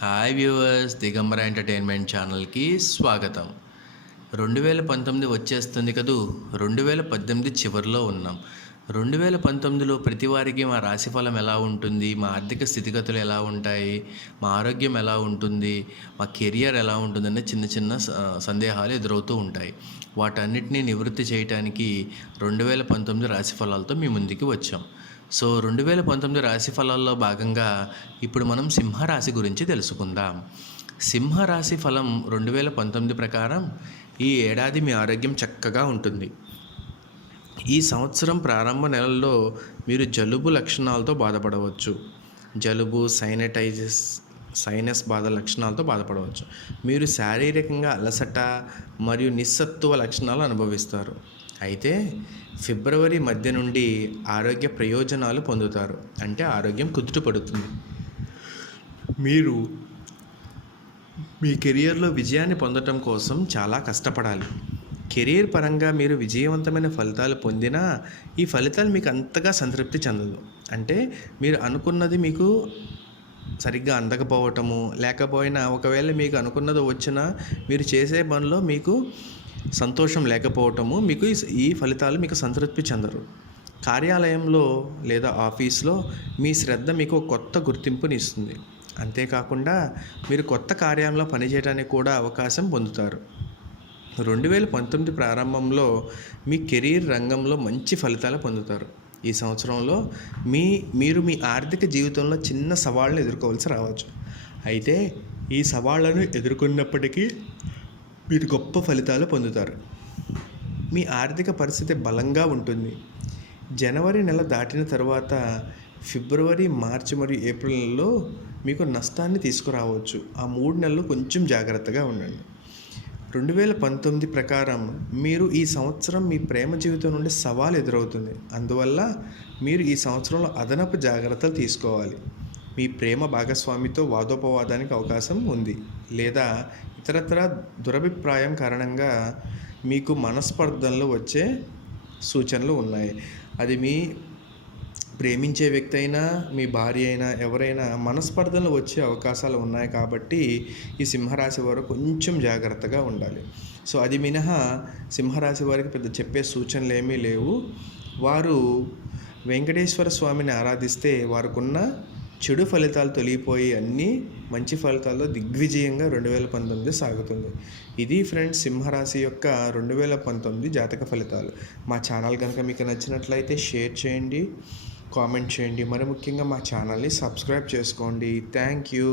Hi viewers, Digambara entertainment ఛానల్కి స్వాగతం. 2019 వచ్చేస్తుంది కదూ. 2018 చివరిలో ఉన్నాం. 2019లో ప్రతి వారికి మా రాశిఫలం ఎలా ఉంటుంది, మా ఆర్థిక స్థితిగతులు ఎలా ఉంటాయి, మా ఆరోగ్యం ఎలా ఉంటుంది, మా కెరియర్ ఎలా ఉంటుందనే చిన్న చిన్న సందేహాలు ఎదురవుతూ ఉంటాయి. వాటన్నిటినీ నివృత్తి చేయడానికి 2019 రాశిఫలాలతో మీ ముందుకి వచ్చాం. సో 2019 రాశి ఫలాల్లో భాగంగా ఇప్పుడు మనం సింహరాశి గురించి తెలుసుకుందాం. సింహరాశి ఫలం 2019 ప్రకారం ఈ ఏడాది మీ ఆరోగ్యం చక్కగా ఉంటుంది. ఈ సంవత్సరం ప్రారంభ నెలల్లో మీరు జలుబు లక్షణాలతో బాధపడవచ్చు. జలుబు, సైనస్ బాధ లక్షణాలతో బాధపడవచ్చు. మీరు శారీరకంగా అలసట మరియు నిస్సత్తువ లక్షణాలు అనుభవిస్తారు. అయితే ఫిబ్రవరి మధ్య నుండి ఆరోగ్య ప్రయోజనాలు పొందుతారు. అంటే ఆరోగ్యం కుదుటపడుతుంది. మీరు మీ కెరియర్లో విజయాన్ని పొందటం కోసం చాలా కష్టపడాలి. కెరీర్ పరంగా మీరు విజయవంతమైన ఫలితాలు పొందినా ఈ ఫలితాలు మీకు అంతగా సంతృప్తి చెందదు. అంటే మీరు అనుకున్నది మీకు సరిగ్గా అందకపోవటము, లేకపోయినా ఒకవేళ మీకు అనుకున్నది వచ్చినా మీరు చేసే పనిలో మీకు సంతోషం లేకపోవటము, మీకు ఈ ఫలితాలు మీకు సంతృప్తి చెందరు. కార్యాలయంలో లేదా ఆఫీస్లో మీ శ్రద్ధ మీకు కొత్త గుర్తింపుని ఇస్తుంది. అంతేకాకుండా మీరు కొత్త కార్యాలయంలో పనిచేయడానికి కూడా అవకాశం పొందుతారు. 2019 ప్రారంభంలో మీ కెరీర్ రంగంలో మంచి ఫలితాలు పొందుతారు. ఈ సంవత్సరంలో మీరు మీ ఆర్థిక జీవితంలో చిన్న సవాళ్ళను ఎదుర్కోవాల్సి రావచ్చు. అయితే ఈ సవాళ్లను ఎదుర్కొన్నప్పటికీ మీరు గొప్ప ఫలితాలు పొందుతారు. మీ ఆర్థిక పరిస్థితి బలంగా ఉంటుంది. జనవరి నెల దాటిన తర్వాత ఫిబ్రవరి, మార్చి మరియు ఏప్రిల్ నెలలో మీకు నష్టాన్ని తీసుకురావచ్చు. ఆ 3 నెలలు కొంచెం జాగ్రత్తగా ఉండండి. 2019 ప్రకారం మీరు ఈ సంవత్సరం మీ ప్రేమ జీవితం నుండి సవాలు ఎదురవుతుంది. అందువల్ల మీరు ఈ సంవత్సరంలో అదనపు జాగ్రత్తలు తీసుకోవాలి. మీ ప్రేమ భాగస్వామితో వాదోపవాదానికి అవకాశం ఉంది, లేదా ఇతరత్ర దురభిప్రాయం కారణంగా మీకు మనస్పర్ధనలు వచ్చే సూచనలు ఉన్నాయి. అది మీ ప్రేమించే వ్యక్తి అయినా, మీ భార్య అయినా, ఎవరైనా మనస్పర్ధనలు వచ్చే అవకాశాలు ఉన్నాయి. కాబట్టి ఈ సింహరాశి వారు కొంచెం జాగ్రత్తగా ఉండాలి. సో అది మినహా సింహరాశి వారికి పెద్ద చెప్పే సూచనలు ఏమీ లేవు. వారు వెంకటేశ్వర స్వామిని ఆరాధిస్తే వారికున్న చెడు ఫలితాలు తొలగిపోయి అన్నీ మంచి ఫలితాల్లో దిగ్విజయంగా 2019 సాగుతుంది. ఇది ఫ్రెండ్స్ సింహరాశి యొక్క 2019 జాతక ఫలితాలు. మా ఛానల్ కనుక మీకు నచ్చినట్లయితే షేర్ చేయండి, కామెంట్ చేయండి, మరి ముఖ్యంగా మా ఛానల్ని సబ్స్క్రైబ్ చేసుకోండి. Thank you.